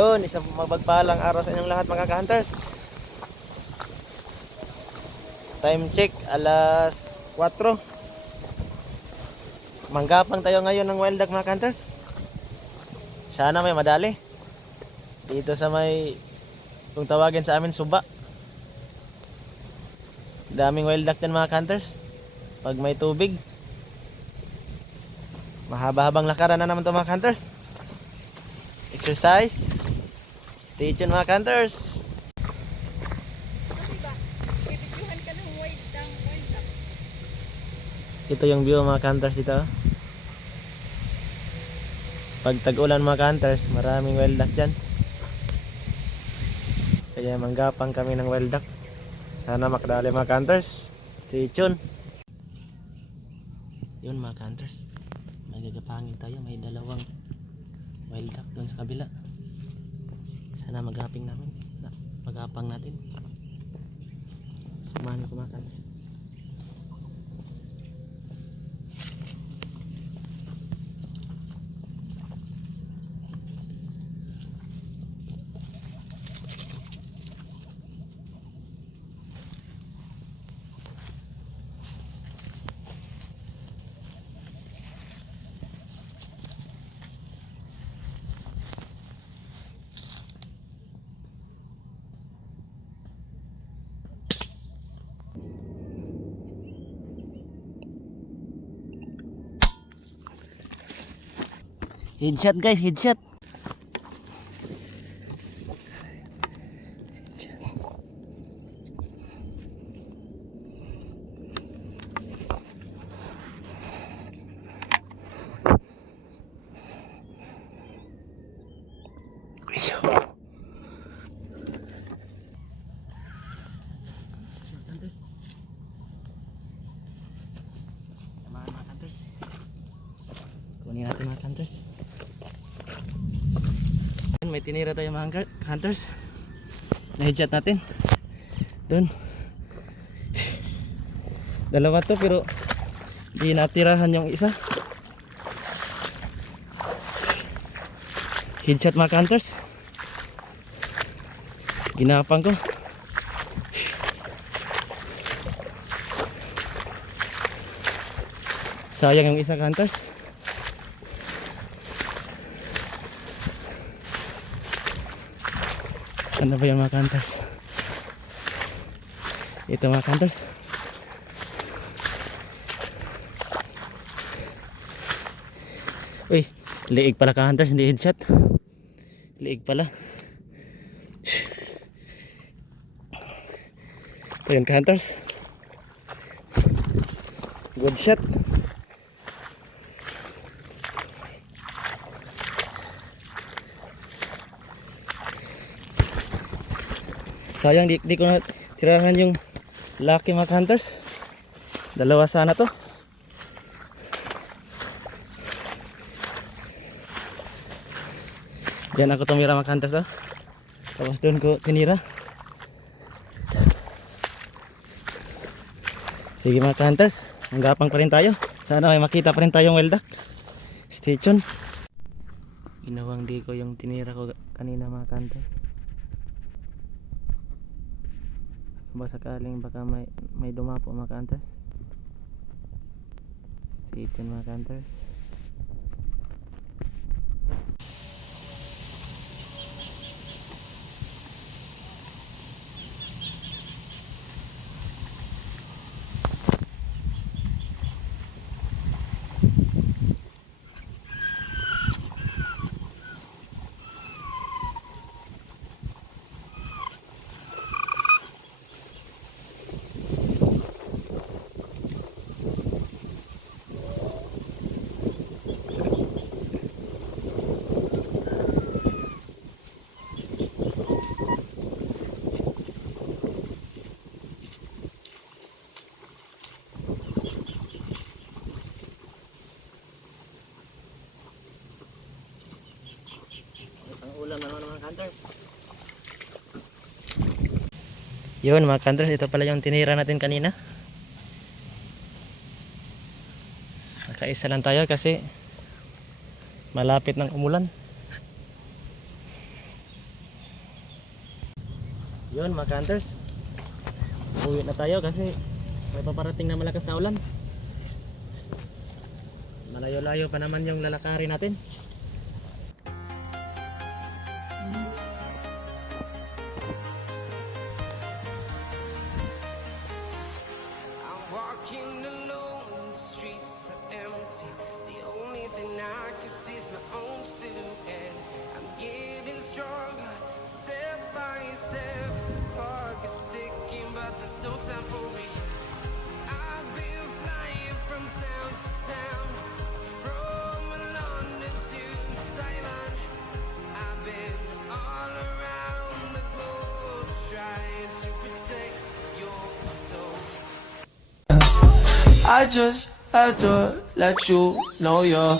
Yun, isang mabagpalang araw sa inyong lahat mga ka-hunters. Time check, alas 4. Manggapang tayo ngayon ng wild duck mga ka-hunters. Sana may madali. Dito sa may, kung tawagin sa amin, suba. Daming wild duck din mga ka-hunters. Pag may tubig. Mahaba-habang lakaran na naman ito mga ka-hunters. Exercise. Stay tuned mga ka-hunters. Ito yung view mga ka-hunters dito. Pag tag-ulan mga ka-hunters, maraming wild duck dyan. Kaya manggapang kami ng wild duck. Sana makadali mga ka-hunters. Stay tuned. Yun mga ka-hunters, may gagapangin tayo. May dalawang wild duck doon sa kabila. Sana maghaping namin, maghapang natin. Samahan ako mga ka-hunters. Headshot guys, headshot. Kunin natin mga hunters. May tinira tayo mga hunters. Na-headshot natin. Doon. Dalawa to pero di natirahan yung isa. Headshot mga hunters. Ginapang ko. Sayang yung isa hunters. Ano ba yung mga hunters? Ito mga hunters. Uy, liig pala ka hunters, hindi headshot. Liig pala. Ito yun ka hunters. Good shot. Sayang di ko na tirahan yung lucky mga hunters. Dalawa sana to. Diyan ako tumira mga hunters oh. Tapos doon ko tinira. Sige mga hunters, manggapang pa rin tayo. Sana may makita pa rin tayong wild duck. Stay tuned. Ginawang di ko yung tinira ko kanina mga hunters. Baka sakaling baka may dumapo mga hunters. Stay tuned mga hunters. Ulam naman mga hunters. Yun mga hunters, ito pala yung tinira natin kanina. Nakaisa lang tayo kasi malapit ng umulan. Yun mga ka-hunters, uwi na tayo kasi may paparating na malakas na ulan. Malayo-layo pa naman yung lalakarin natin. I'm walking alone, the streets are empty. The only thing I can see is my own silhouette. I'm getting stronger, step by step. The clock is ticking, but there's no time for it. I've been flying from town to town, from London to Taiwan. I've been all around the globe trying to protect your soul. I just had to let you know you're